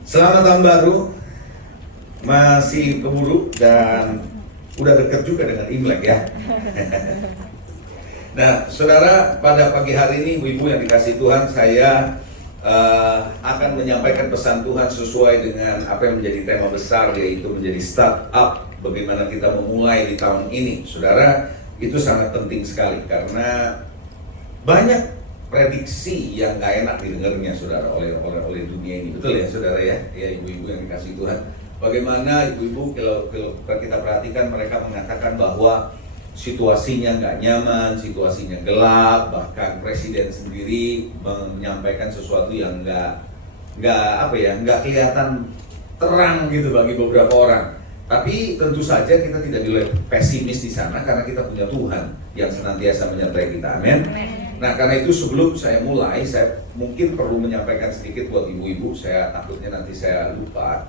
Selamat tahun baru, masih keburu dan udah dekat juga dengan Imlek ya. Nah, saudara, pada pagi hari ini, ibu-ibu yang dikasih Tuhan, saya akan menyampaikan pesan Tuhan sesuai dengan apa yang menjadi tema besar, yaitu menjadi startup. Bagaimana kita memulai di tahun ini, saudara, itu sangat penting sekali karena banyak prediksi yang gak enak didengarnya, saudara, oleh dunia ini. Betul ya, saudara ya? Ya, ibu-ibu yang dikasih Tuhan. Bagaimana ibu-ibu kalau kita perhatikan, mereka mengatakan bahwa situasinya nggak nyaman, situasinya gelap, bahkan presiden sendiri menyampaikan sesuatu yang nggak kelihatan terang gitu bagi beberapa orang. Tapi tentu saja kita tidak boleh pesimis di sana karena kita punya Tuhan yang senantiasa menyertai kita. Amin. Nah, karena itu sebelum saya mulai, saya mungkin perlu menyampaikan sedikit buat ibu-ibu. Saya takutnya nanti saya lupa.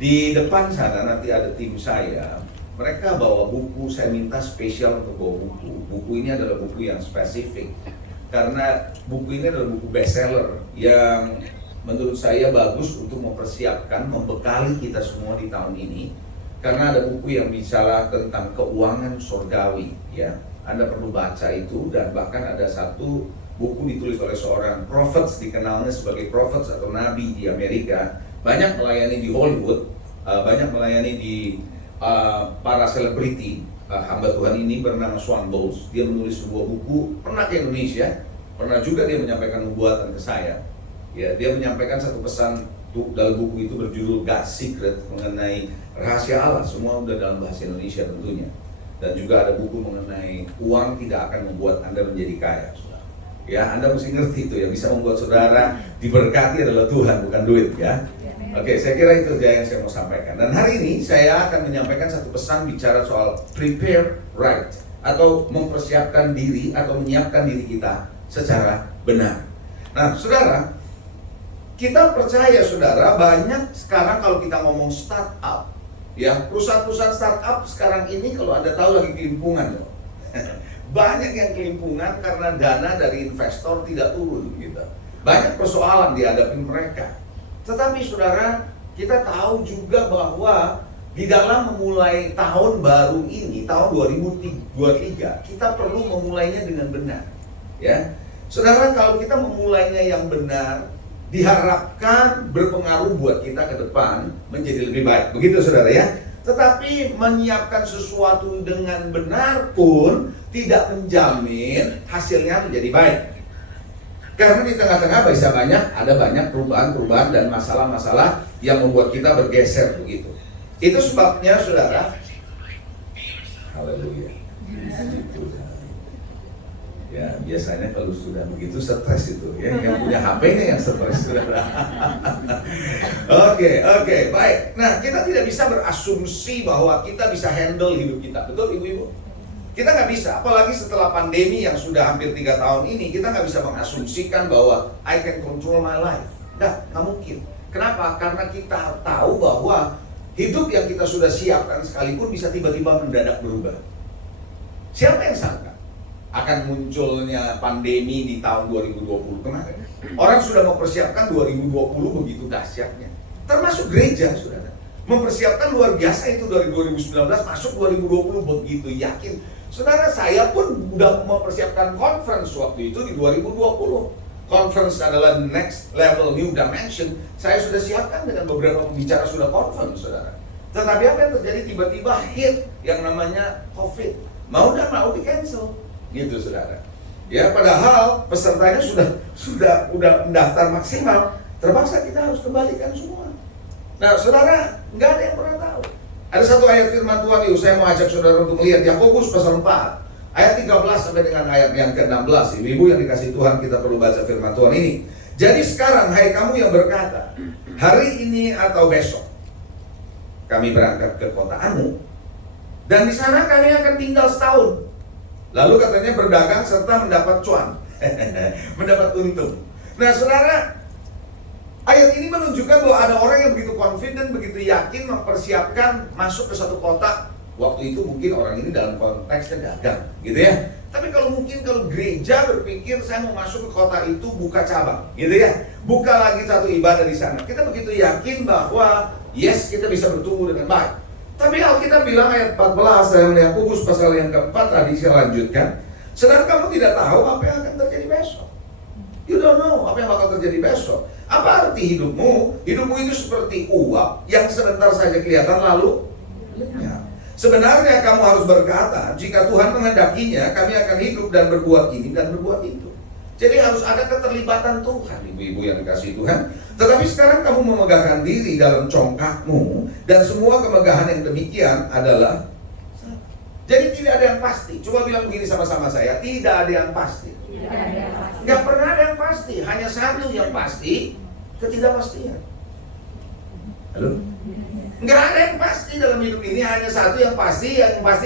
Di depan sana nanti ada tim saya. Mereka bawa buku, saya minta spesial untuk bawa buku. Buku ini adalah buku yang spesifik. Karena buku ini adalah buku bestseller yang menurut saya bagus untuk mempersiapkan, membekali kita semua di tahun ini. Karena ada buku yang bicara tentang keuangan surgawi, ya. Anda perlu baca itu, dan bahkan ada satu buku ditulis oleh seorang prophets, dikenalnya sebagai prophets atau nabi di Amerika. Banyak melayani di Hollywood, banyak melayani di para selebriti. Hamba Tuhan ini bernama Swan Bowles, dia menulis sebuah buku, pernah ke Indonesia, pernah juga dia menyampaikan nubuatan ke saya. Ya, dia menyampaikan satu pesan dalam buku itu berjudul God Secret, mengenai rahasia Allah. Semua udah dalam bahasa Indonesia tentunya. Dan juga ada buku mengenai uang tidak akan membuat Anda menjadi kaya, saudara. Ya, Anda mesti ngerti itu, yang bisa membuat saudara diberkati adalah Tuhan, bukan duit, ya. Oke, saya kira itu yang saya mau sampaikan. Dan hari ini saya akan menyampaikan satu pesan bicara soal prepare right, atau mempersiapkan diri atau menyiapkan diri kita secara benar. Nah, saudara, kita percaya, saudara, banyak sekarang kalau kita ngomong startup, ya, perusahaan-perusahaan startup sekarang ini kalau Anda tahu lagi kelimpungan loh. Banyak yang kelimpungan karena dana dari investor tidak turun gitu. Banyak persoalan dihadapi mereka. Tetapi saudara, kita tahu juga bahwa di dalam memulai tahun baru ini, tahun 2023, kita perlu memulainya dengan benar. Ya, saudara, kalau kita memulainya yang benar, diharapkan berpengaruh buat kita ke depan menjadi lebih baik. Begitu, saudara ya. Tetapi menyiapkan sesuatu dengan benar pun tidak menjamin hasilnya menjadi baik. Karena di tengah-tengah bisa ada banyak perubahan-perubahan dan masalah-masalah yang membuat kita bergeser begitu. Itu sebabnya, saudara. Haleluya. Ya, biasanya kalau sudah begitu stres itu, ya. Yang punya HP-nya yang stres, saudara. Oke, baik. Nah, kita tidak bisa berasumsi bahwa kita bisa handle hidup kita. Betul, ibu-ibu? Kita nggak bisa, apalagi setelah pandemi yang sudah hampir 3 tahun ini, kita nggak bisa mengasumsikan bahwa I can control my life. Nggak mungkin. Kenapa? Karena kita tahu bahwa hidup yang kita sudah siapkan sekalipun bisa tiba-tiba mendadak berubah. Siapa yang sangka akan munculnya pandemi di tahun 2020 kemarin? Orang sudah mempersiapkan 2020 begitu dahsyatnya. Termasuk gereja, saudara. Mempersiapkan luar biasa itu dari 2019 masuk 2020 begitu yakin. Saudara, saya pun udah mempersiapkan conference waktu itu di 2020. Conference adalah next level new dimension. Saya sudah siapkan dengan beberapa pembicara sudah conference, saudara. Tetapi apa yang terjadi, tiba-tiba hit yang namanya COVID. Mau dan mau di cancel, gitu, saudara. Ya, padahal pesertanya sudah mendaftar maksimal. Terpaksa kita harus kembalikan semua. Nah, saudara, nggak ada yang pernah tahu. Ada satu ayat firman Tuhan itu saya mau ajak saudara untuk melihat, Yakobus pasal 4 ayat 13 sampai dengan ayat yang ke-16. Ibu-ibu yang dikasih Tuhan, kita perlu baca firman Tuhan ini. Jadi sekarang, hai kamu yang berkata, hari ini atau besok kami berangkat ke kota Anu, dan di sana kami akan tinggal setahun. Lalu katanya berdagang serta mendapat cuan, mendapat untung. Nah, saudara, ayat ini menunjukkan bahwa ada orang yang begitu confident, begitu yakin mempersiapkan masuk ke satu kota. Waktu itu mungkin orang ini dalam konteksnya dagang, gitu ya. Tapi kalau gereja berpikir saya mau masuk ke kota itu buka cabang, gitu ya, buka lagi satu ibadah di sana, kita begitu yakin bahwa yes, kita bisa bertumbuh dengan baik. Tapi Alkitab bilang ayat 14 dalam Yakobus pasal yang keempat, tadi saya lanjutkan, sedang kamu tidak tahu apa yang akan terjadi besok. You don't know apa yang bakal terjadi besok. Apa arti hidupmu? Hidupmu itu seperti uap yang sebentar saja kelihatan lalu lenyap. Sebenarnya kamu harus berkata, jika Tuhan menghendakinya, kami akan hidup dan berbuat ini dan berbuat itu. Jadi harus ada keterlibatan Tuhan, ibu-ibu yang dikasihi Tuhan. Tetapi sekarang kamu memegahkan diri dalam congkakmu, dan semua kemegahan yang demikian adalah jadi tidak ada yang pasti. Coba bilang begini sama-sama saya, tidak ada yang pasti. Nggak pernah ada yang pasti, hanya satu yang pasti, ketidakpastian. Halo? Nggak ada yang pasti dalam hidup ini, hanya satu yang pasti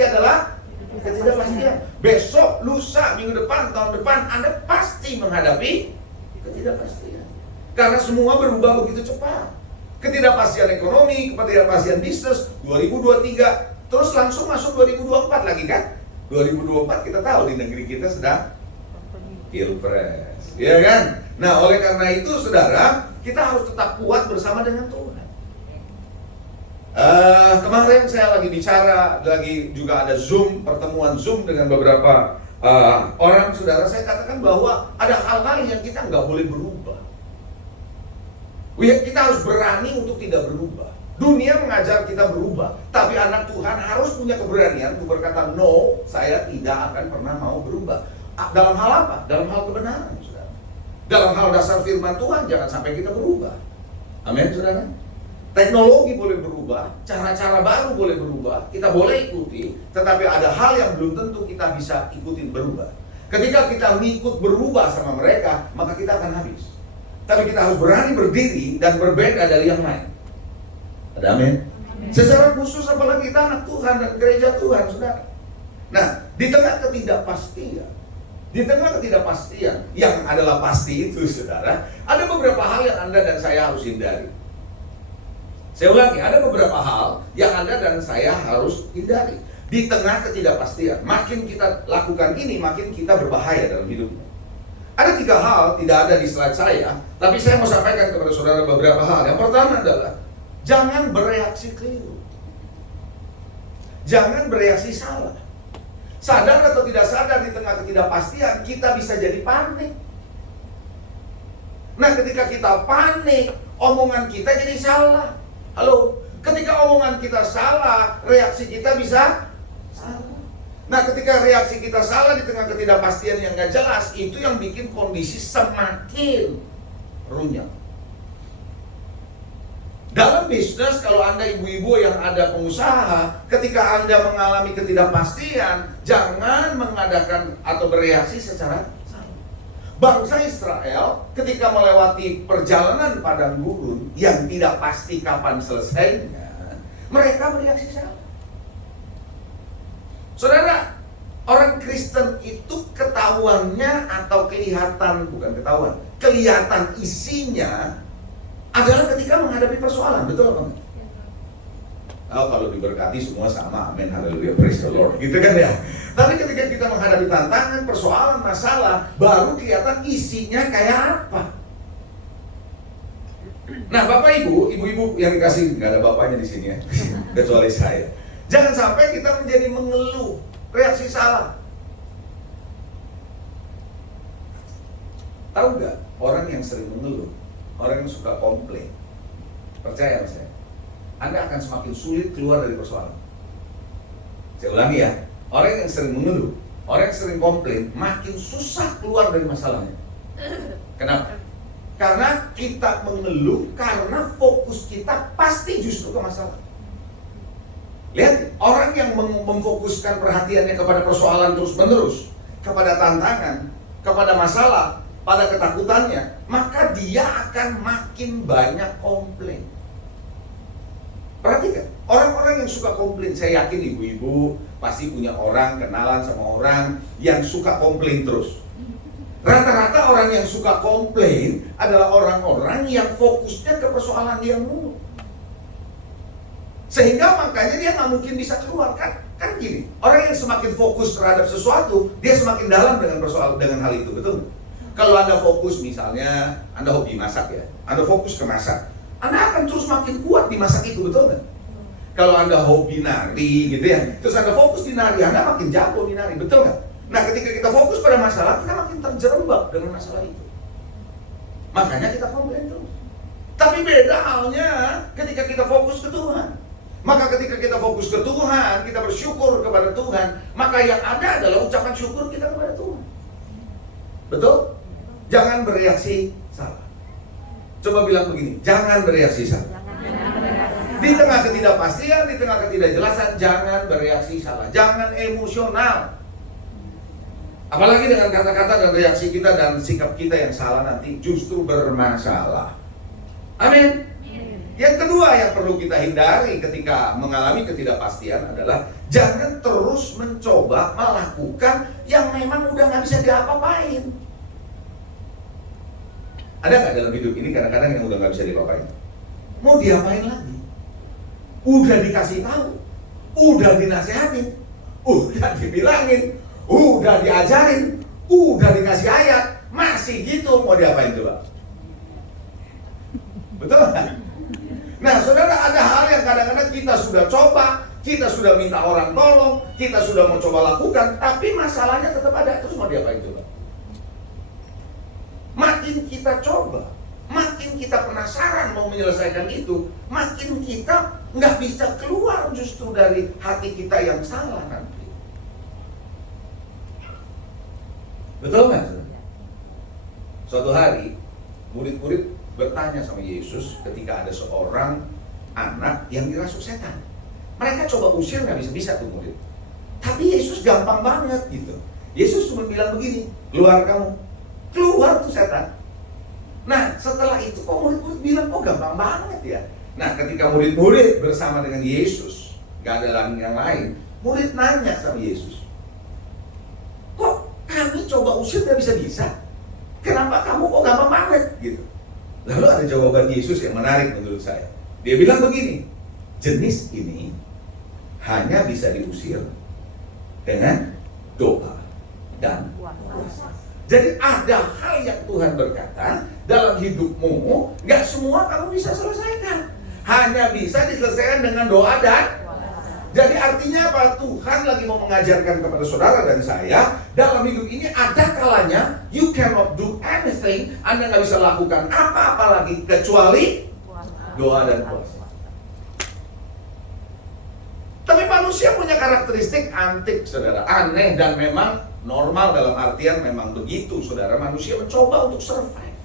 adalah ketidakpastian. Besok, lusa, minggu depan, tahun depan, Anda pasti menghadapi ketidakpastian. Karena semua berubah begitu cepat. Ketidakpastian ekonomi, ketidakpastian bisnis, 2023, terus langsung masuk 2024 lagi kan? 2024 kita tahu di negeri kita sedang pilpres, ya kan? Nah, oleh karena itu saudara, kita harus tetap kuat bersama dengan Tuhan. Kemarin saya lagi bicara, juga ada pertemuan Zoom dengan beberapa orang, saudara. Saya katakan bahwa ada hal-hal yang kita nggak boleh berubah. Kita harus berani untuk tidak berubah. Dunia mengajar kita berubah, tapi anak Tuhan harus punya keberanian untuk berkata, no, saya tidak akan pernah mau berubah. Dalam hal apa? Dalam hal kebenaran, saudara. Dalam hal dasar firman Tuhan, jangan sampai kita berubah. Amin, saudara. Teknologi boleh berubah, cara-cara baru boleh berubah, kita boleh ikuti, tetapi ada hal yang belum tentu kita bisa ikutin berubah. Ketika kita ngikut berubah sama mereka, maka kita akan habis. Tapi kita harus berani berdiri dan berbeda dari yang lain. Ada amin? Secara khusus apalagi kita anak Tuhan dan gereja Tuhan, saudara. Nah, di tengah ketidakpastian yang adalah pasti itu, saudara, ada beberapa hal yang Anda dan saya harus hindari. Saya ulangi, ada beberapa hal yang Anda dan saya harus hindari. Di tengah ketidakpastian, makin kita lakukan ini, makin kita berbahaya dalam hidupnya. Ada 3 hal, tidak ada di slide saya, tapi saya mau sampaikan kepada saudara beberapa hal. Yang pertama adalah, jangan bereaksi keliru. Jangan bereaksi salah. Sadar atau tidak sadar, di tengah ketidakpastian, kita bisa jadi panik. Nah, ketika kita panik, omongan kita jadi salah. Halo, ketika omongan kita salah, reaksi kita bisa salah. Nah, ketika reaksi kita salah di tengah ketidakpastian yang gak jelas, itu yang bikin kondisi semakin runyam. Dalam bisnis, kalau Anda ibu-ibu yang ada pengusaha, ketika Anda mengalami ketidakpastian, jangan mengadakan atau bereaksi secara bangsa Israel ketika melewati perjalanan padang gurun yang tidak pasti kapan selesainya, mereka bereaksi salah. Saudara, orang Kristen itu ketahuannya atau kelihatan isinya adalah ketika menghadapi persoalan, betul apa enggak? Oh, kalau diberkati semua sama, amin, haleluya, praise the Lord, gitu kan ya. Tapi ketika kita menghadapi tantangan, persoalan, masalah, baru kelihatan isinya kayak apa. Nah, Bapak Ibu, ibu-ibu yang dikasih, nggak ada bapaknya di sini ya, kecuali saya. Jangan sampai kita menjadi mengeluh, reaksi salah. Tahu nggak, orang yang sering mengeluh, orang yang suka komplain, percaya sama saya, Anda akan semakin sulit keluar dari persoalan. Saya ulangi ya, orang yang sering mengeluh, orang yang sering komplain, makin susah keluar dari masalahnya. Kenapa? Karena kita mengeluh, karena fokus kita pasti justru ke masalah. Lihat, orang yang memfokuskan perhatiannya kepada persoalan terus-menerus, kepada tantangan, kepada masalah, pada ketakutannya, maka dia akan makin banyak komplain. Perhatikan, orang-orang yang suka komplain, saya yakin ibu-ibu pasti punya orang, kenalan sama orang yang suka komplain terus. Rata-rata orang yang suka komplain adalah orang-orang yang fokusnya ke persoalan dia mulu. Sehingga makanya dia nggak mungkin bisa keluar. Kan gini, orang yang semakin fokus terhadap sesuatu, dia semakin dalam dengan hal itu, betul nggak? Kalau Anda fokus misalnya, Anda hobi masak ya, Anda fokus ke masak, Anda akan terus makin kuat di masak itu, betul nggak? Kalau Anda hobi nari gitu ya, terus Anda fokus di nari, Anda makin jago di nari, betul nggak? Nah, ketika kita fokus pada masalah, kita makin terjerembab dengan masalah itu. Makanya kita komplain terus. Tapi beda halnya ketika kita fokus ke Tuhan. Maka ketika kita fokus ke Tuhan, kita bersyukur kepada Tuhan, maka yang ada adalah ucapan syukur kita kepada Tuhan. Betul? Jangan bereaksi salah. Coba bilang begini, jangan bereaksi salah. Di tengah ketidakpastian, di tengah ketidakjelasan, jangan bereaksi salah. Jangan emosional. Apalagi dengan kata-kata dan reaksi kita dan sikap kita yang salah nanti justru bermasalah. Amin. Yang kedua yang perlu kita hindari ketika mengalami ketidakpastian adalah jangan terus mencoba melakukan yang memang udah nggak bisa diapa-apain. Ada nggak dalam hidup ini kadang-kadang yang udah nggak bisa diapa-apain? Mau diapain lagi? Udah dikasih tahu, udah dinasehatin, udah dibilangin, udah diajarin, udah dikasih ayat, masih gitu mau diapain coba? Betul kan? Nah, saudara, ada hal yang kadang-kadang kita sudah coba, kita sudah minta orang tolong, kita sudah mau coba lakukan, tapi masalahnya tetap ada. Terus mau diapain coba? Makin kita coba, makin kita penasaran mau menyelesaikan itu, makin kita nggak bisa keluar justru dari hati kita yang salah nanti. Betul nggak? Suatu hari, murid-murid bertanya sama Yesus ketika ada seorang anak yang dirasuk setan. Mereka coba usir, nggak bisa-bisa tuh murid. Tapi Yesus gampang banget gitu. Yesus cuma bilang begini, keluar kamu. Keluar tuh setan. Nah, setelah itu kok murid-murid bilang, kok gampang banget ya. Nah, ketika murid-murid bersama dengan Yesus, nggak ada yang lain, murid nanya sama Yesus, kok kami coba usir nggak bisa-bisa? Kenapa kamu kok gampang banget gitu? Lalu ada jawaban Yesus yang menarik menurut saya. Dia bilang begini, jenis ini hanya bisa diusir dengan doa dan puasa. Jadi ada hal yang Tuhan berkata dalam hidupmu, gak semua kamu bisa selesaikan. Hanya bisa diselesaikan dengan doa dan jadi artinya apa? Tuhan lagi mau mengajarkan kepada saudara dan saya, dalam hidup ini ada kalanya you cannot do anything, Anda nggak bisa lakukan apa-apa lagi kecuali doa dan puasa. Tapi manusia punya karakteristik antik, saudara, aneh dan memang normal dalam artian memang begitu, saudara. Manusia mencoba untuk survive.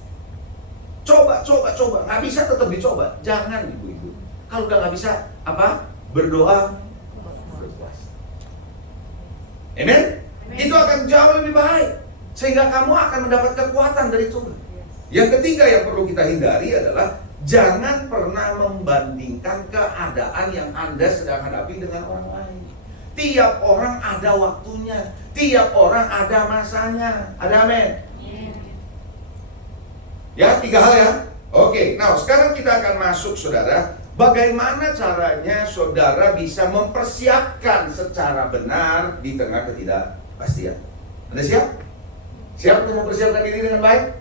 Coba, nggak bisa tetap dicoba. Jangan ibu-ibu. Kalau udah nggak bisa, apa? Berdoa. Amen? Itu akan jauh lebih baik. Sehingga kamu akan mendapat kekuatan dari Tuhan. Yang ketiga yang perlu kita hindari adalah jangan pernah membandingkan keadaan yang Anda sedang hadapi dengan orang lain. Tiap orang ada waktunya, tiap orang ada masanya. Ada amin? Ya, 3 hal ya. Oke, nah sekarang kita akan masuk, saudara. Bagaimana caranya saudara bisa mempersiapkan secara benar di tengah ketidakpastian? Anda siap? Siap untuk mempersiapkan diri dengan baik?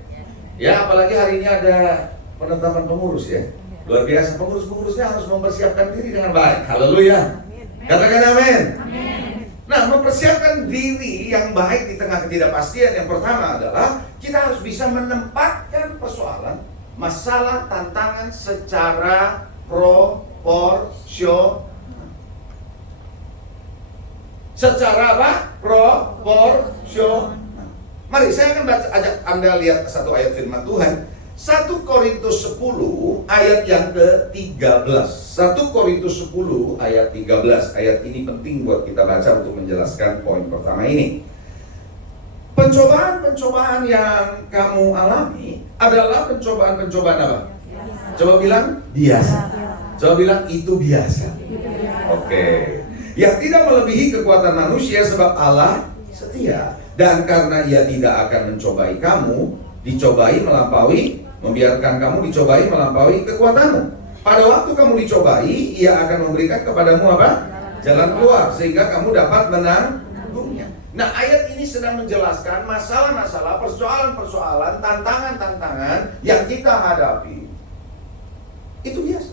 Ya, apalagi hari ini ada penetapan pengurus ya. Luar biasa, pengurus-pengurusnya harus mempersiapkan diri dengan baik. Haleluya. Katakan amin. Nah, mempersiapkan diri yang baik di tengah ketidakpastian yang pertama adalah kita harus bisa menempatkan persoalan, masalah, tantangan secara proporsional. Secara apa? Proporsional. Mari saya akan ajak Anda lihat satu ayat firman Tuhan. 1 Korintus 10 ayat yang ke-13. 1 Korintus 10 ayat 13. Ayat ini penting buat kita baca untuk menjelaskan poin pertama ini. Pencobaan-pencobaan yang kamu alami adalah pencobaan-pencobaan apa? Coba bilang biasa. Coba bilang itu biasa. Oke. Yang tidak melebihi kekuatan manusia sebab Allah setia. Dan karena Ia tidak akan mencobai kamu, membiarkan kamu dicobai melampaui kekuatanmu. pada waktu kamu dicobai, Ia akan memberikan kepadamu apa? Jalan keluar, sehingga kamu dapat menanggungnya. Nah, ayat ini sedang menjelaskan masalah-masalah, persoalan-persoalan, tantangan-tantangan yang kita hadapi. Itu biasa.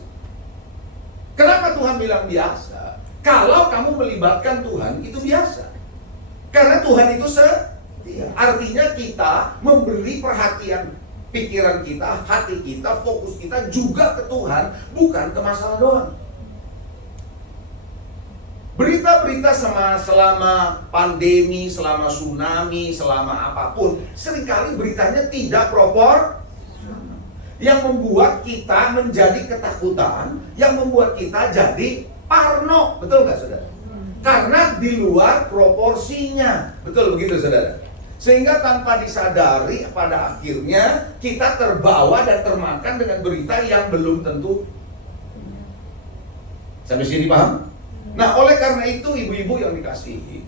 Kenapa Tuhan bilang biasa? Kalau kamu melibatkan Tuhan, itu biasa. Karena Tuhan itu setia. Artinya kita memberi perhatian pikiran kita, hati kita, fokus kita juga ke Tuhan, bukan ke masalah doang. Berita-berita selama pandemi, selama tsunami, selama apapun, seringkali beritanya tidak proporsional. Yang membuat kita menjadi ketakutan, yang membuat kita jadi parno. Betul nggak, saudara? Karena di luar proporsinya. Betul begitu, saudara? Sehingga tanpa disadari, pada akhirnya kita terbawa dan termakan dengan berita yang belum tentu. Sampai sini paham? Nah, oleh karena itu ibu-ibu yang dikasihi,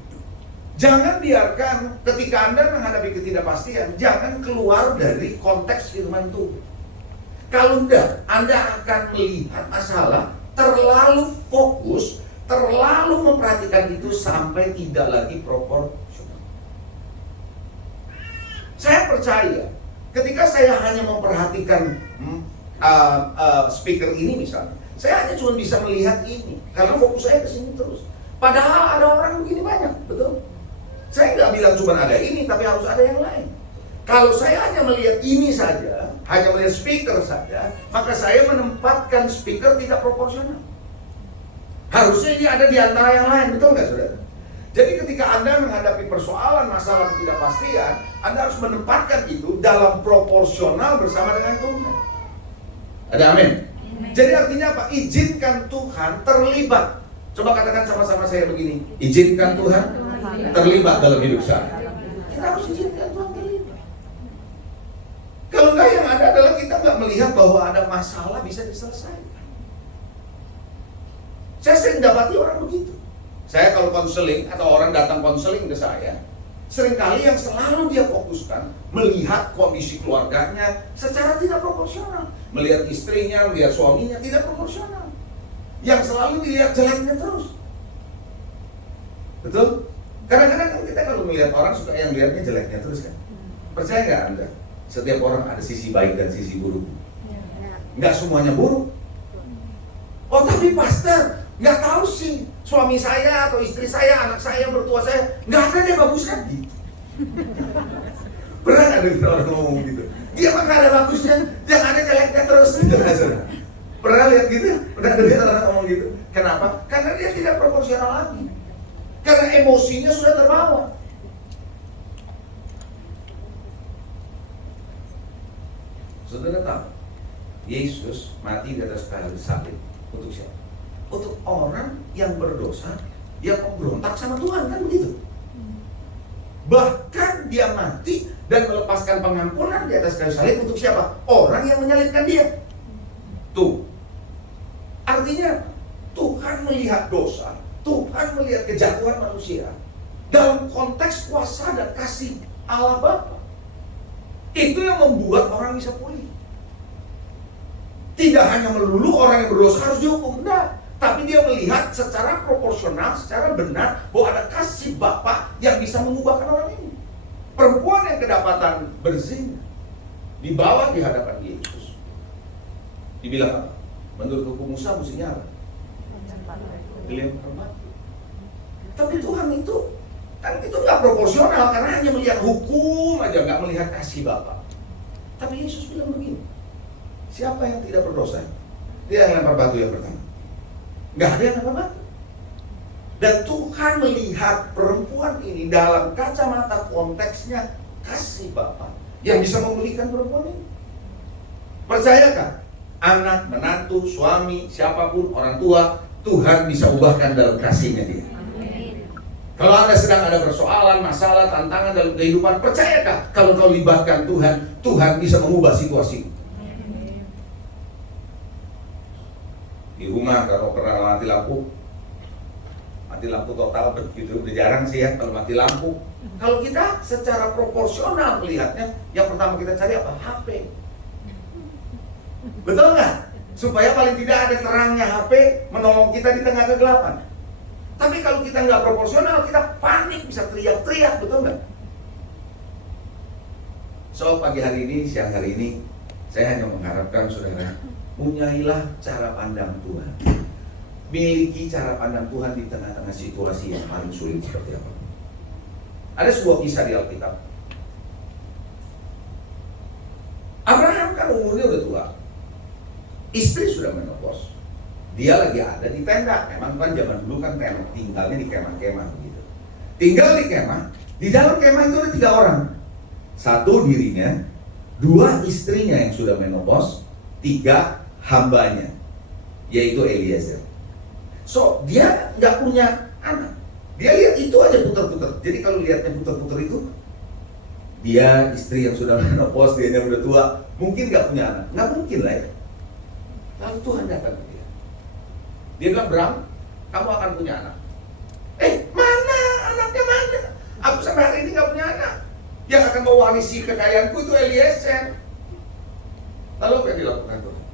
jangan biarkan ketika Anda menghadapi ketidakpastian, jangan keluar dari konteks firman Tuhan. Kalau enggak, Anda akan melihat masalah, terlalu fokus, terlalu memperhatikan itu sampai tidak lagi proporsional. Saya percaya, ketika saya hanya memperhatikan speaker ini misalnya, saya hanya cuma bisa melihat ini, karena fokus saya ke sini terus. Padahal ada orang begini banyak, betul? Saya nggak bilang cuma ada ini, tapi harus ada yang lain. Kalau saya hanya melihat ini saja, hanya melihat speaker saja, maka saya menempatkan speaker tidak proporsional. Harusnya ini ada di antara yang lain, betul nggak, saudara? Jadi ketika Anda menghadapi persoalan, masalah ketidakpastian, Anda harus menempatkan itu dalam proporsional bersama dengan Tuhan. Ada amin? Jadi artinya apa? Izinkan Tuhan terlibat. Coba katakan sama-sama saya begini, izinkan Tuhan terlibat dalam hidup saya. Kita harus izinkan Tuhan terlibat. Kalau enggak, yang ada adalah kita nggak melihat bahwa ada masalah bisa diselesaikan. Saya sering dapati orang begitu. Saya kalau konseling atau orang datang konseling ke saya, seringkali yang selalu dia fokuskan melihat kondisi keluarganya secara tidak proporsional. Melihat istrinya, melihat suaminya tidak proporsional. Yang selalu dilihat jeleknya terus. Betul? Kadang-kadang kita kalau melihat orang suka yang lihatnya jeleknya terus kan. Percaya nggak Anda? Setiap orang ada sisi baik dan sisi buruk. Nggak semuanya buruk. Oh tapi pastor, nggak tahu sih suami saya atau istri saya, anak saya, mertua saya, nggak ada yang bagusnya gitu. Pernah nggak dengar orang ngomong gitu? Dia mah nggak ada bagusnya, yang ada jeleknya terus gitu. Pernah lihat gitu? Pernah dengar orang ngomong gitu? Kenapa? Karena dia tidak proporsional lagi. Karena emosinya sudah terbawa. Saudara tahu, Yesus mati di atas kayu salib untuk siapa? Untuk orang yang berdosa, yang memberontak sama Tuhan, kan begitu? Bahkan dia mati dan melepaskan pengampunan di atas kayu salib untuk siapa? Orang yang menyalibkan dia. Tuh. Artinya Tuhan melihat dosa, Tuhan melihat kejatuhan manusia dalam konteks kuasa dan kasih Allah Bapa. Itu yang membuat orang bisa pulih. Tidak hanya melulu orang yang berdosa harus dihukum, enggak. Tapi dia melihat secara proporsional, secara benar bahwa ada kasih Bapa yang bisa mengubahkan orang ini. Perempuan yang kedapatan berzina dibawa di hadapan Yesus. Dibilang apa? Menurut hukum Musa mestinya apa? Dilempar batu. Tapi Tuhan itu kan itu nggak proporsional karena hanya melihat hukum aja, nggak melihat kasih Bapa. Tapi Yesus bilang begini, siapa yang tidak berdosa? Dia yang lempar batu yang pertama. Nggak ada yang lempar batu. Dan Tuhan melihat perempuan ini dalam kacamata konteksnya kasih Bapa yang bisa memulihkan perempuan ini. Percayakah? Anak, menantu, suami, siapapun, orang tua, Tuhan bisa ubahkan dalam kasihnya dia. Kalau Anda sedang ada persoalan, masalah, tantangan dalam kehidupan, percayakah kalau kau libatkan Tuhan, Tuhan bisa mengubah situasi. Di rumah kalau pernah mati lampu total begitu, udah jarang sih ya kalau mati lampu. Kalau kita secara proporsional melihatnya, yang pertama kita cari apa? HP. Betul nggak? supaya paling tidak ada terangnya HP menolong kita di tengah kegelapan. Tapi kalau kita nggak proporsional, kita panik, bisa teriak-teriak, betul nggak? So, pagi hari ini, siang hari ini, saya hanya mengharapkan saudara, punyailah cara pandang Tuhan. Miliki cara pandang Tuhan di tengah-tengah situasi yang paling sulit seperti apa. Ada sebuah kisah di Alkitab. Abraham kan umurnya udah tua, istri sudah menopause, dia lagi ada di tenda. Memang kan zaman dulu kan tenda, tinggalnya di kemah-kemah gitu. Tinggal di kemah, di dalam kemah itu ada 3 orang. 1 dirinya, 2 istrinya yang sudah menopause, 3 hambanya, yaitu Eliezer. So, dia nggak punya anak. Dia lihat itu aja putar-putar. Jadi kalau lihatnya putar-putar itu, dia istri yang sudah menopause, dia yang udah tua, mungkin nggak punya anak. Nggak mungkin lah ya. Lalu Tuhan datang ke dia. Dia bilang, Bram, kamu akan punya anak. Mana anaknya mana? Aku sampai hari ini nggak punya anak. Yang akan mewarisi kekayaanku itu Eliezer. Lalu apa yang dilakukan Tuhan?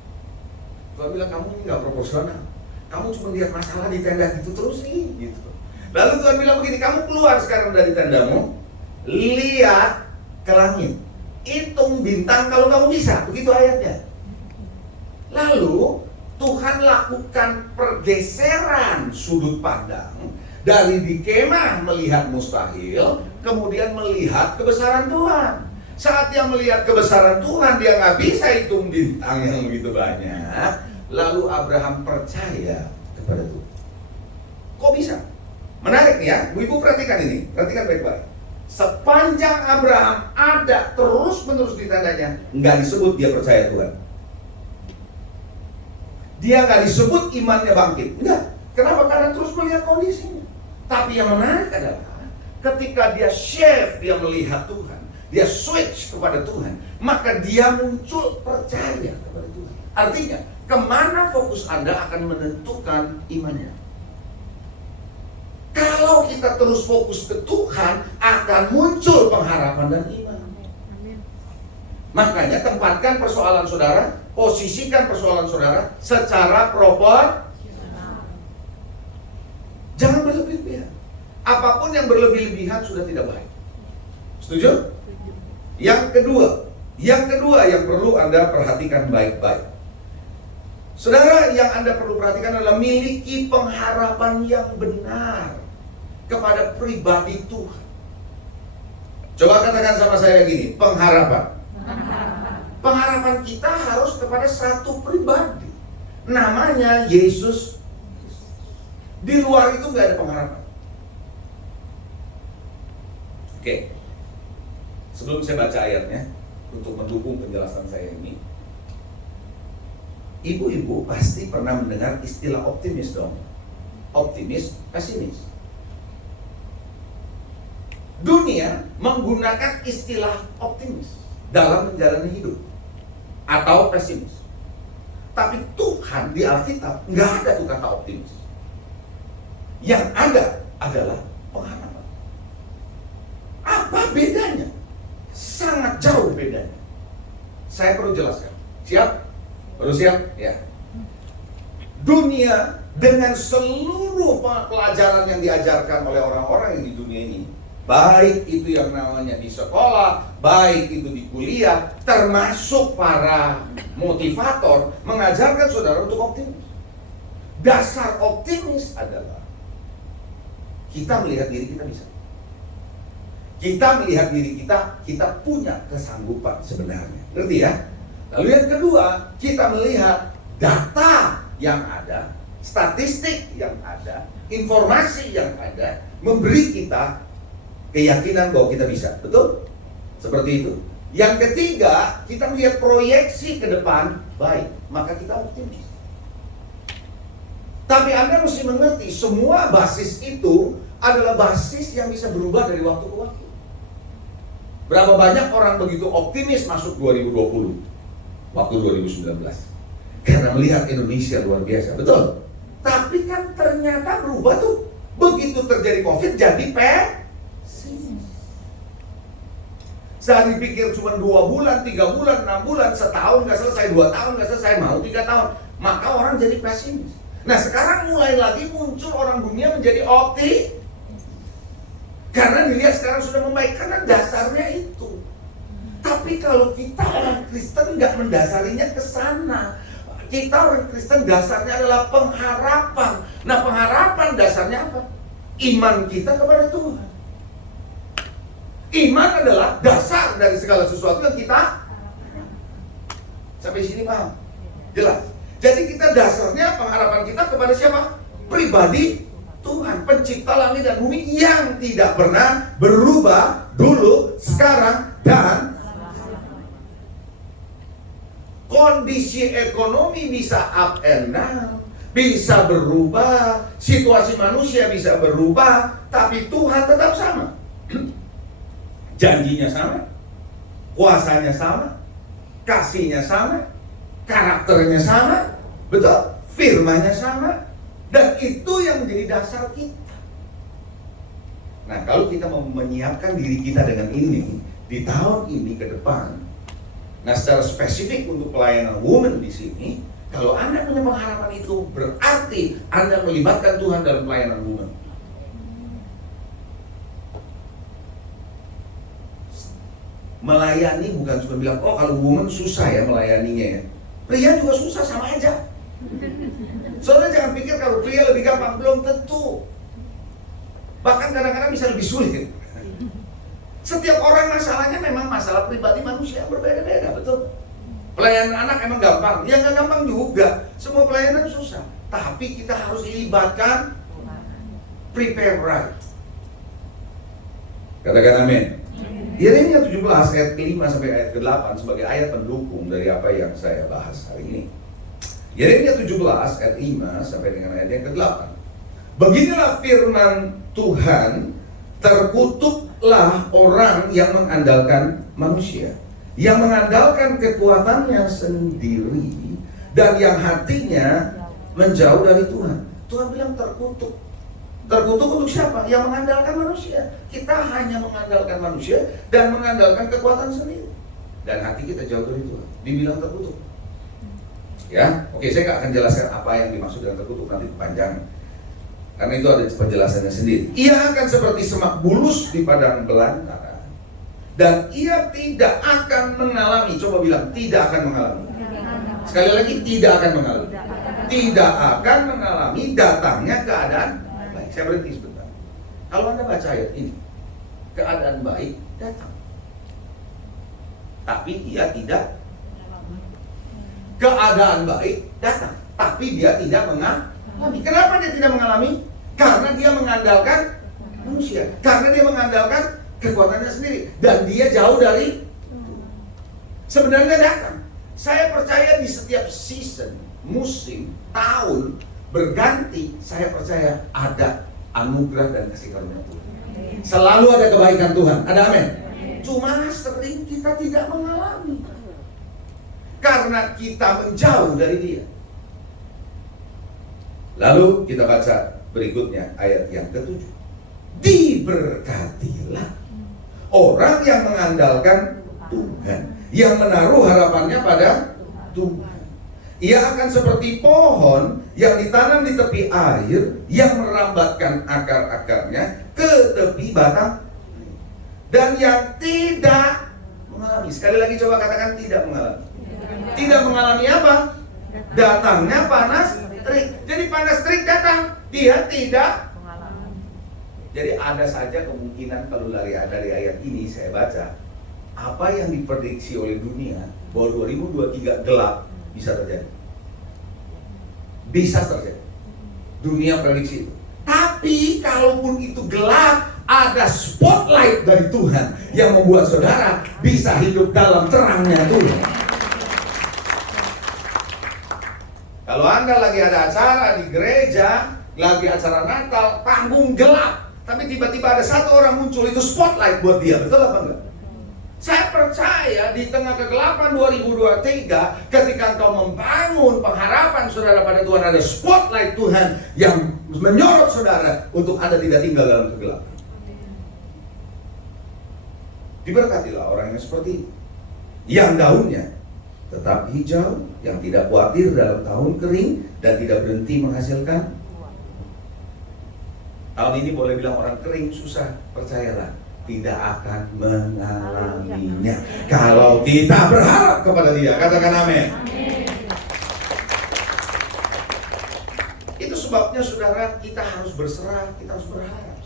Tuhan bilang, kamu ini nggak proporsional. Kamu cuma lihat masalah di tenda itu terus nih, gitu. Lalu Tuhan bilang begini, kamu keluar sekarang dari tendamu, lihat ke langit, hitung bintang kalau kamu bisa, begitu ayatnya. Lalu Tuhan lakukan pergeseran sudut pandang dari di kemah melihat mustahil, kemudian melihat kebesaran Tuhan. Saat dia melihat kebesaran Tuhan, dia nggak bisa hitung bintang yang begitu banyak. Lalu Abraham percaya kepada Tuhan. Kok bisa? Menarik nih ya, Ibu perhatikan ini, perhatikan baik-baik. Sepanjang Abraham ada terus-menerus di tandanya, nggak disebut dia percaya Tuhan. Dia nggak disebut imannya bangkit, enggak. Kenapa? Karena terus melihat kondisinya. Tapi yang menarik adalah ketika dia shift, dia melihat Tuhan, dia switch kepada Tuhan, maka dia muncul percaya kepada Tuhan. Artinya, kemana fokus Anda akan menentukan imannya. Kalau kita terus fokus ke Tuhan, akan muncul pengharapan dan iman. Makanya tempatkan persoalan saudara, posisikan persoalan saudara secara proper. Jangan berlebih-lebihan. Apapun yang berlebih-lebihan sudah tidak baik. Setuju? Yang kedua yang perlu Anda perhatikan baik-baik. Saudara, yang Anda perlu perhatikan adalah miliki pengharapan yang benar kepada pribadi Tuhan. Coba katakan sama saya gini, pengharapan. Pengharapan kita harus kepada satu pribadi, namanya Yesus. Di luar itu nggak ada pengharapan. Oke, sebelum saya baca ayatnya untuk mendukung penjelasan saya ini, ibu-ibu pasti pernah mendengar istilah optimis dong. Optimis, pesimis. Dunia menggunakan istilah optimis dalam menjalani hidup atau pesimis. Tapi Tuhan di Alkitab nggak ada tuh kata optimis. Yang ada adalah pengharapan. Apa bedanya? Sangat jauh bedanya. Saya perlu jelaskan. Siap? Perlu siap? Ya. Dunia dengan seluruh pelajaran yang diajarkan oleh orang-orang yang di dunia ini, baik itu yang namanya di sekolah, baik itu di kuliah, termasuk para motivator, mengajarkan saudara untuk optimis. Dasar optimis adalah kita melihat diri kita bisa. Kita melihat diri kita punya kesanggupan sebenarnya. Ngerti ya? Lalu yang kedua, kita melihat data yang ada, statistik yang ada, informasi yang ada, memberi kita keyakinan bahwa kita bisa. Betul? Seperti itu. Yang ketiga, kita melihat proyeksi ke depan baik, maka kita optimis. Tapi Anda mesti mengerti, semua basis itu adalah basis yang bisa berubah dari waktu ke waktu. Berapa banyak orang begitu optimis masuk 2020, waktu 2019, karena melihat Indonesia luar biasa, betul? Tapi kan ternyata berubah tuh, begitu terjadi COVID jadi pesimis. Saya dipikir cuma 2 bulan, 3 bulan, 6 bulan, setahun nggak selesai, 2 tahun nggak selesai, mau 3 tahun. maka orang jadi pesimis. Nah sekarang mulai lagi muncul orang dunia menjadi optimis. Karena dilihat sekarang sudah membaik, karena dasarnya itu. Tapi kalau kita orang Kristen nggak mendasarinya ke sana. Kita orang Kristen dasarnya adalah pengharapan. Nah pengharapan dasarnya apa? Iman kita kepada Tuhan. Iman adalah dasar dari segala sesuatu yang kita. Sampai sini paham? Jelas. Jadi kita dasarnya pengharapan kita kepada siapa? Pribadi Tuhan, pencipta langit dan bumi yang tidak pernah berubah dulu, sekarang, dan kondisi ekonomi bisa up and down, bisa berubah, situasi manusia bisa berubah, tapi Tuhan tetap sama. Janjinya sama, kuasanya sama, kasihnya sama, karakternya sama, betul, firman-Nya sama, dan itu yang menjadi dasar kita. Nah, kalau kita mau menyiapkan diri kita dengan ini di tahun ini ke depan, nah secara spesifik untuk pelayanan woman di sini, kalau Anda punya pengharapan itu berarti Anda melibatkan Tuhan dalam pelayanan woman. Melayani bukan cuma bilang, oh kalau woman susah ya melayaninya ya. Pria juga susah, sama aja. Soalnya jangan pikir kalau pria lebih gampang, belum tentu. Bahkan kadang-kadang bisa lebih sulit. Setiap orang masalahnya memang masalah pribadi manusia berbeda-beda, betul. Pelayanan anak emang gampang, ya nggak gampang juga. Semua pelayanan susah. Tapi kita harus libatkan, prepare right. Katakan amin. Yeremia 17 ayat ke-5 sampai ayat ke-8 sebagai ayat pendukung dari apa yang saya bahas hari ini. Yeremia 17 ayat 5 sampai dengan ayat yang ke-8. Beginilah firman Tuhan, terkutuklah orang yang mengandalkan manusia, yang mengandalkan kekuatannya sendiri, dan yang hatinya menjauh dari Tuhan. Tuhan bilang terkutuk. Terkutuk untuk siapa? Yang mengandalkan manusia. Kita hanya mengandalkan manusia dan mengandalkan kekuatan sendiri, dan hati kita jauh dari Tuhan. Dibilang terkutuk. Ya, oke, saya nggak akan jelaskan apa yang dimaksud dengan terkutuk, nanti panjang. Karena itu ada penjelasannya sendiri. Ia akan seperti semak bulus di padang belantara, dan ia tidak akan mengalami. Coba bilang, tidak akan mengalami. Sekali lagi, tidak akan mengalami. Tidak akan mengalami datangnya keadaan. Saya berhenti sebentar. Kalau Anda baca ayat ini, keadaan baik datang, tapi dia tidak. Keadaan baik datang, tapi dia tidak mengalami. Kenapa dia tidak mengalami? Karena dia mengandalkan manusia, karena dia mengandalkan kekuatannya sendiri, dan dia jauh dari. Sebenarnya datang. Saya percaya di setiap season, musim, tahun berganti, saya percaya ada anugerah dan kasih karunia Tuhan. Selalu ada kebaikan Tuhan. Ada amin. Cuma sering kita tidak mengalami karena kita menjauh dari Dia. Lalu kita baca berikutnya ayat yang ke-7. Diberkatilah orang yang mengandalkan Tuhan, yang menaruh harapannya pada Tuhan. Ia akan seperti pohon yang ditanam di tepi air, yang merambatkan akar-akarnya ke tepi batang, dan yang tidak mengalami. Sekali lagi coba katakan tidak mengalami. Tidak mengalami apa? Datangnya panas terik. Jadi panas terik datang, dia tidak mengalami. Jadi ada saja kemungkinan kalau dari ayat ini saya baca, apa yang diprediksi oleh dunia bahwa 2023 gelap bisa terjadi. Bisa terjadi. Dunia prediksi itu. Tapi kalaupun itu gelap, ada spotlight dari Tuhan yang membuat saudara bisa hidup dalam terangnya Tuhan. Kalau Anda lagi ada acara di gereja, lagi acara Natal, panggung gelap, tapi tiba-tiba ada satu orang muncul, itu spotlight buat dia. Betul apa enggak? Saya percaya di tengah kegelapan 2023, ketika engkau membangun pengharapan saudara pada Tuhan, ada spotlight Tuhan yang menyorot saudara untuk Anda tidak tinggal dalam kegelapan. Diberkatilah orang yang seperti itu, yang daunnya tetap hijau, yang tidak khawatir dalam tahun kering, dan tidak berhenti menghasilkan. Tahun ini boleh bilang orang kering susah, percayalah, tidak akan mengalaminya kalau kita berharap kepada Dia. Katakan amin. Itu sebabnya saudara, kita harus berserah, kita harus berharap.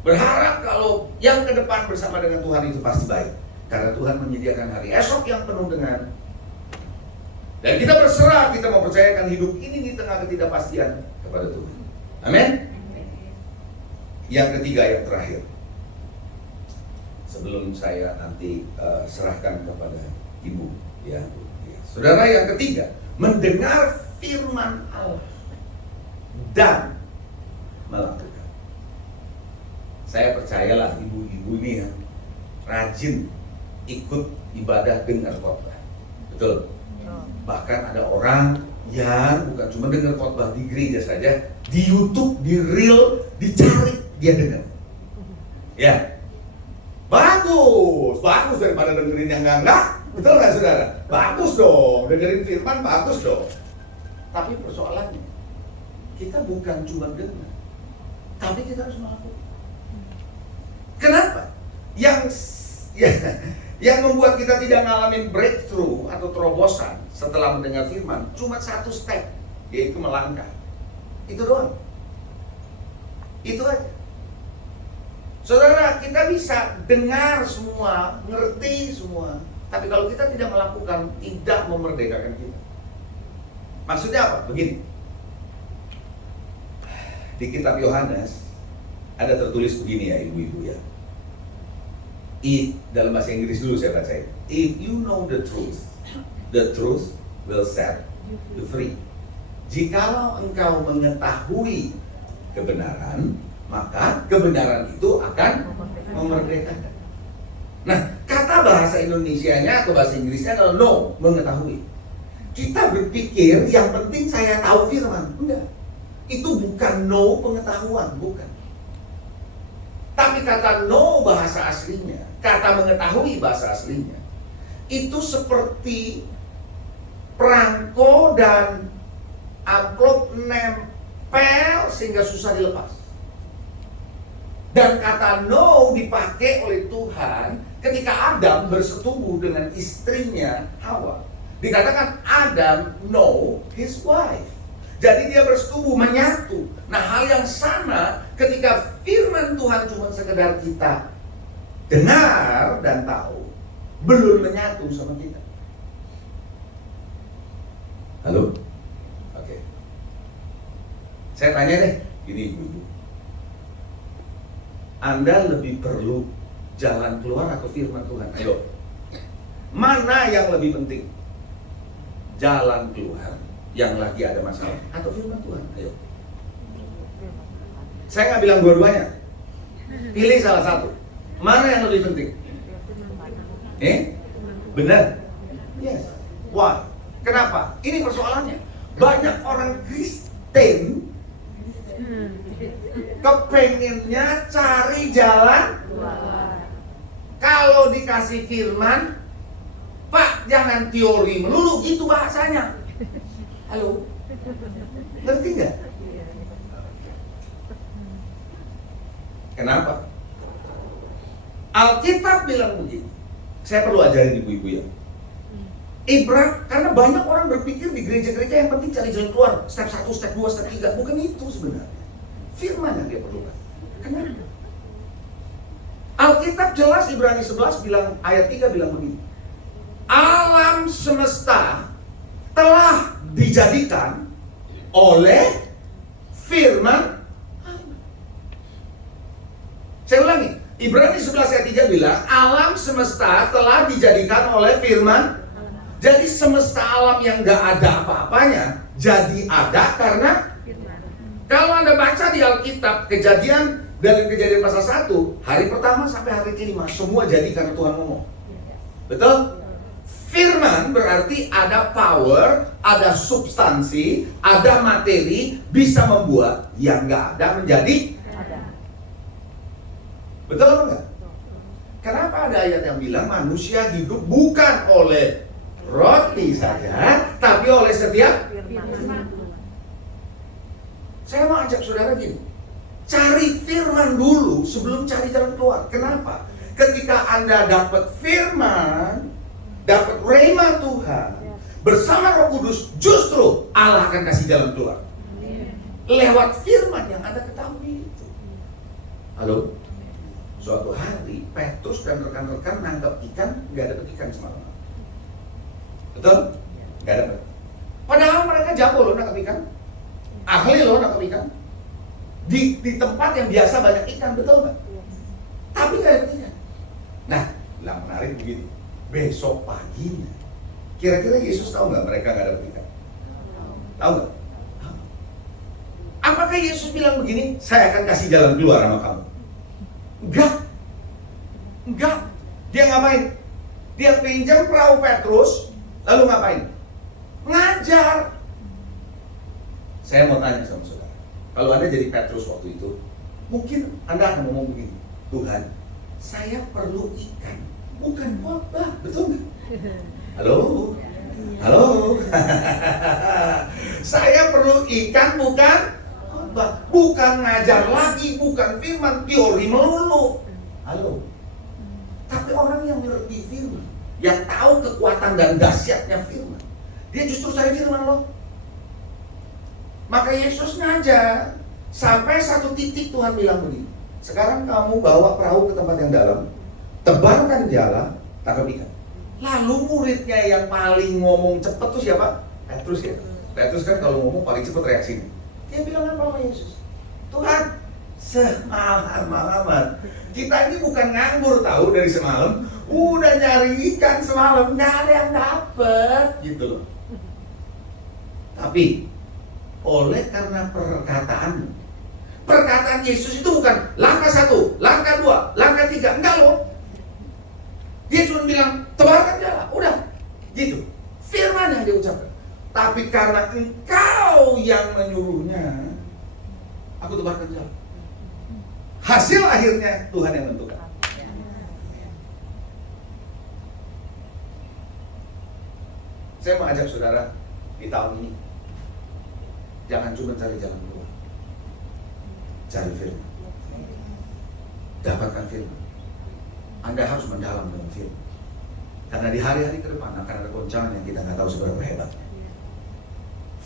Berharap kalau yang ke depan bersama dengan Tuhan itu pasti baik, karena Tuhan menyediakan hari esok yang penuh dengan. Dan kita berserah, kita mempercayakan hidup ini di tengah ketidakpastian kepada Tuhan. Amin. Yang ketiga, yang terakhir, sebelum saya nanti serahkan kepada Ibu, ya. Saudara, yang ketiga, mendengar firman Allah dan melakukan. Saya percayalah ibu-ibu ini yang rajin ikut ibadah dengar khotbah. Betul? Bahkan ada orang yang bukan cuma dengar khotbah di gereja saja, di YouTube, di reel, dicari, dia dengar. Ya, bagus daripada dengerin yang enggak. Betul nggak saudara? Bagus dong, dengerin firman bagus dong. Tapi persoalannya, kita bukan cuma dengar, tapi kita harus melakukan. Kenapa? Yang membuat kita tidak ngalamin breakthrough atau terobosan setelah mendengar firman cuma satu step, yaitu melangkah. Itu doang. Itu aja. Saudara, kita bisa dengar semua, ngerti semua, tapi kalau kita tidak melakukan, tidak memerdekakan kita. Maksudnya apa? Begini. Di kitab Yohanes ada tertulis begini ya ibu-ibu ya. If, dalam bahasa Inggris dulu saya bacain. If you know the truth will set you free. Jikalau engkau mengetahui kebenaran, maka kebenaran itu akan memerdekakan. Nah, kata bahasa Indonesianya atau bahasa Inggrisnya adalah know, mengetahui. Kita berpikir yang penting saya tahu firman. Enggak. Itu bukan know pengetahuan, bukan. Tapi kata know bahasa aslinya, kata mengetahui bahasa aslinya, itu seperti perangko dan amplop nempel sehingga susah dilepas. Dan kata know dipakai oleh Tuhan ketika Adam bersetubuh dengan istrinya Hawa. Dikatakan Adam know his wife. Jadi dia bersetubuh, menyatu. Nah, hal yang sama ketika firman Tuhan cuma sekedar kita dengar dan tahu, belum menyatu sama kita. Halo? Oke. Saya tanya deh, gini ibu-ibu. Anda lebih perlu jalan keluar atau firman Tuhan? Ayo. Mana yang lebih penting? Jalan keluar yang lagi ada masalah atau firman Tuhan? Ayo. Saya nggak bilang dua-duanya. Pilih salah satu. Mana yang lebih penting? Benar? Yes. Why? Kenapa? Ini persoalannya. Banyak orang Kristen kepengennya cari jalan. Kalau dikasih firman, Pak jangan teori melulu, gitu bahasanya. Halo? Ngerti nggak? Kenapa? Alkitab bilang begini. Saya perlu ajarin ibu-ibu ya. Karena banyak orang berpikir di gereja-gereja yang penting cari jalan keluar. Step 1, step 2, step 3. Bukan itu sebenarnya. Firman yang dia perlukan. Kenapa? Alkitab jelas Ibrani 11 bilang, ayat 3 bilang begini. Alam semesta telah dijadikan oleh firman. Saya ulangi, Ibrani 11 ayat 3 bilang alam semesta telah dijadikan oleh firman. Jadi semesta alam yang gak ada apa-apanya jadi ada karena kalau Anda baca di Alkitab kejadian dari kejadian pasal 1 hari pertama sampai hari ke-5 semua jadi karena Tuhan ngomong. Betul? Firman berarti ada power, ada substansi, ada materi, bisa membuat yang nggak ada menjadi ada. Betul apa enggak? Kenapa ada ayat yang bilang manusia hidup bukan oleh roti saja, tapi oleh setiap Firman. Saya mau ajak saudara gini, cari firman dulu sebelum cari jalan keluar. Kenapa? Ketika Anda dapat firman, dapat rema Tuhan bersama Roh Kudus, justru Allah akan kasih jalan keluar lewat firman yang Anda ketahui itu. Halo? Suatu hari Petrus dan rekan-rekan nangkap ikan, nggak dapat ikan semalam. Betul? Nggak dapat. Padahal mereka jago loh nangkap ikan, ahli loh nangkap ikan. Di tempat yang biasa banyak ikan, betul nggak? Tapi nggak dapat ikan. Nah, yang menarik begini. Besok paginya, kira-kira Yesus tahu nggak mereka nggak dapat ikan? Tahu nggak? Apakah Yesus bilang begini, saya akan kasih jalan keluar sama kamu? Enggak. Dia ngapain? Dia pinjam perahu Petrus, lalu ngapain? Ngajar. Saya mau tanya sama saudara, kalau Anda jadi Petrus waktu itu, mungkin Anda akan ngomong begini, Tuhan, saya perlu ikan, bukan khotbah, betul nggak? Halo? Halo? Saya perlu ikan, bukan khotbah, bukan ngajar lagi, bukan firman, teori melulu. Halo? Tapi orang yang mengerti firman, yang tahu kekuatan dan dahsyatnya firman, dia justru cari firman loh. Maka Yesus ngajar sampai satu titik Tuhan bilang begini, sekarang kamu bawa perahu ke tempat yang dalam, tebarkan jala, tangkap ikan. Lalu muridnya yang paling ngomong cepet tuh siapa? Petrus ya. Petrus kan kalau ngomong paling cepet reaksinya. Dia bilang apa sama Yesus? Tuhan, semalam-malaman kita ini bukan nganggur tahu dari semalam, udah nyari ikan semalam, nggak ada yang dapet gitu loh. Tapi oleh karena perkataan Yesus itu bukan langkah 1, langkah 2, langkah 3, enggak loh. Dia cuma bilang tebarkan jala, udah gitu. Firman yang dia ucapkan. Tapi karena engkau yang menyuruhnya, aku tebarkan jala. Hasil akhirnya Tuhan yang menentukan. Saya mau ajak saudara di tahun ini, jangan cuma cari jalan keluar, cari firman, dapatkan firman. Anda harus mendalam dengan firman, karena di hari-hari ke depan akan ada goncangan yang kita nggak tahu seberapa hebatnya.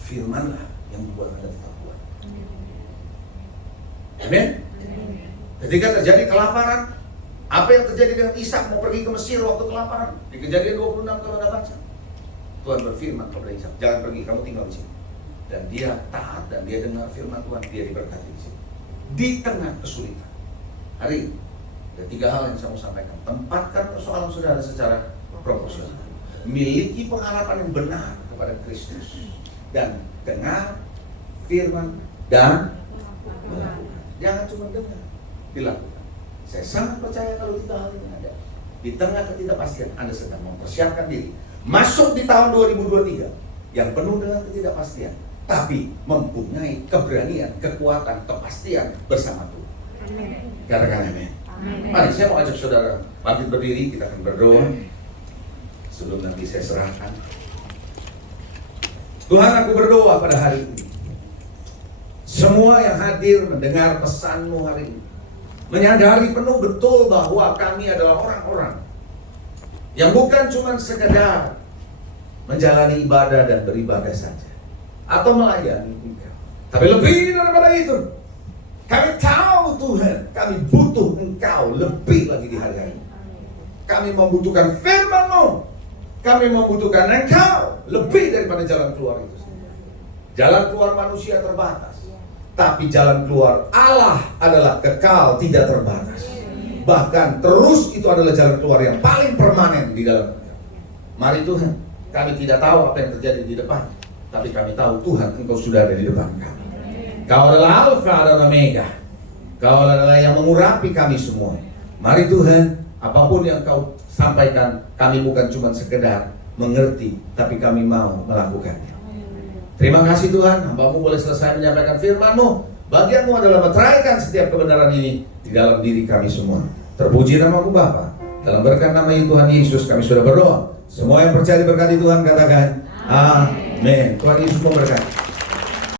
Firmanlah yang membuat Anda tetap kuat. Amin. Ketika terjadi kelaparan, apa yang terjadi dengan Ishak mau pergi ke Mesir waktu kelaparan? Di Kejadian 26 kalau Anda baca, Tuhan berfirman kepada Ishak, jangan pergi, kamu tinggal di sini. Dan dia taat dan dia dengar firman Tuhan, dia diberkati di sini. Di tengah kesulitan. Hari ini ada 3 hal yang saya mau sampaikan. Tempatkan persoalan saudara secara proporsional. Miliki pengharapan yang benar kepada Kristus. Dan dengar firman dan melakukan. Jangan cuma dengar, dilakukan. Saya sangat percaya kalau 3 hal ini ada. Di tengah ketidakpastian, Anda sedang mempersiapkan diri masuk di tahun 2023 yang penuh dengan ketidakpastian, tapi mempunyai keberanian, kekuatan, kepastian bersama Tuhan. Katakan amin. Mari saya mau ajak saudara bangkit berdiri, kita akan berdoa. Sebelum nanti saya serahkan, Tuhan, aku berdoa pada hari ini, semua yang hadir mendengar pesan-Mu hari ini, menyadari penuh betul bahwa kami adalah orang-orang yang bukan cuma sekedar menjalani ibadah dan beribadah saja, atau melayani Engkau, tapi lebih daripada itu, kami tahu Tuhan, kami butuh Engkau lebih lagi di hari-hari ini. Kami membutuhkan firman-Mu, kami membutuhkan Engkau lebih daripada jalan keluar itu. Jalan keluar manusia terbatas, tapi jalan keluar Allah adalah kekal, tidak terbatas. Bahkan terus itu adalah jalan keluar yang paling permanen di dalam Engkau. Mari Tuhan, kami tidak tahu apa yang terjadi di depan, tapi kami tahu Tuhan, Engkau sudah ada di depan kami. Kau adalah Alfa dan Omega. Kau adalah yang mengurapi kami semua. Mari Tuhan, apapun yang Kau sampaikan, kami bukan cuma sekedar mengerti, tapi kami mau melakukannya. Terima kasih Tuhan, hamba-Mu boleh selesai menyampaikan firman-Mu. Bagian-Mu adalah meteraikan setiap kebenaran ini di dalam diri kami semua. Terpuji nama-Mu Bapa. Dalam berkat nama Tuhan Yesus kami sudah berdoa. Semua yang percaya diberkati Tuhan katakan amin. Tuhan Yesus memberkati.